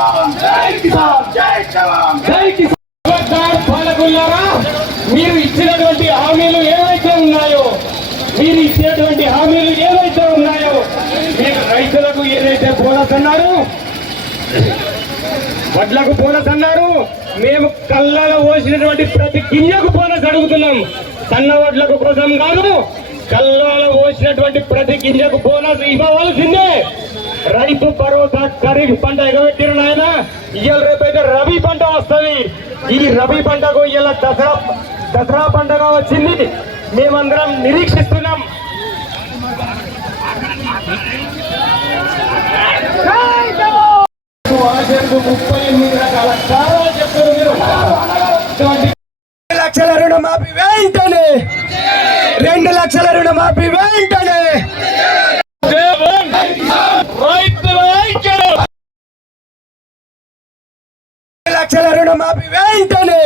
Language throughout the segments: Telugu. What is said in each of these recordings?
జవాన్ జై కిసాన్ జై జవాన్ జై కిసాన్. పాలకులారా, మీరు ఇచ్చినటువంటి హామీలు ఏవైతే ఉన్నాయో మీరు రైతులకు ఏదైతే బోనస్ అన్నారు, వడ్లకు బోనస్ అన్నారు, మేము కళ్ళలో పోసినటువంటి ప్రతి గింజకు బోనస్ అడుగుతున్నాం. సన్న వడ్లకు కోసం కాదు, కళ్ళలో పోసినటువంటి ప్రతి గింజకు బోనస్ ఇవ్వవలసిందే. రైతు భరోసా ఖరీఫ్ పంట ఎగబెట్టిన నాయన, ఇవాళ రేపైతే రబీ పంట వస్తుంది. ఈ రబీ పంటకు ఇవాళ దసరా పంటగా వచ్చింది. మేమందరం నిరీక్షిస్తున్నాం. ఆచరణకు 38 రకాల చాలా చెప్తారు మీరు. 2 లక్షల రుణమాఫీ వెంటనే, 2 లక్షల రుణమాఫీ వెంటనే. లక్షల రుణమాఫీ వెంటనే,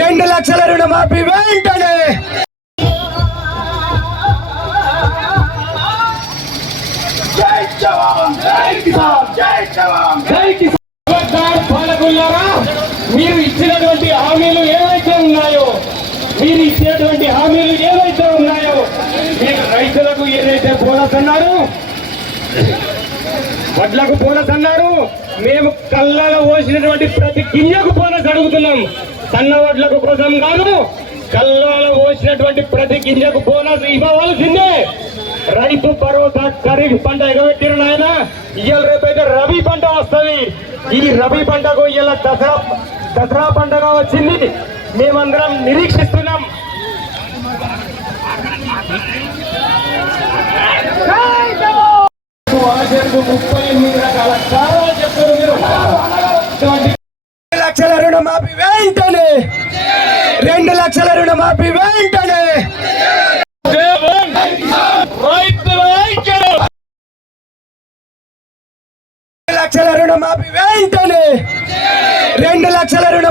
2 లక్షల రుణమాఫీ వెంటనే. జై జవాన్ జై కిసాన్ జై జవాన్ జై కిసాన్. పాలకులారా, మీరు ఇచ్చినటువంటి హామీలు ఏవైతే ఉన్నాయో మీరు రైతులకు ఏదైతే బోనస్ అన్నారు, వడ్లకు బోనస్ అన్నారు, మేము కళ్ళలో పోసినటువంటి ప్రతి గింజకు బోనస్ అడుగుతున్నాం. సన్న వడ్లకు కోసం కాదు, కళ్ళలో పోసినటువంటి ప్రతి గింజకు బోనస్ ఇవ్వవలసిందే. రైతు భరోసా ఖరీఫ్ పంట ఎగబెట్టిన నాయన, ఇవాళ రేపైతే రబీ పంట వస్తుంది. ఈ రబీ పంటకు ఇవాళ దసరా పంటగా వచ్చింది. మేమందరం నిరీక్షిస్తున్నాం. ఆచరణకు 38 రకాల చాలా చెప్తారు మీరు. 2 లక్షల రుణమాఫీ వెంటనే, 2 లక్షల రుణమాఫీ వెంటనే. లక్షల రుణమాఫీ వెంటనే, 2 లక్షల రుణ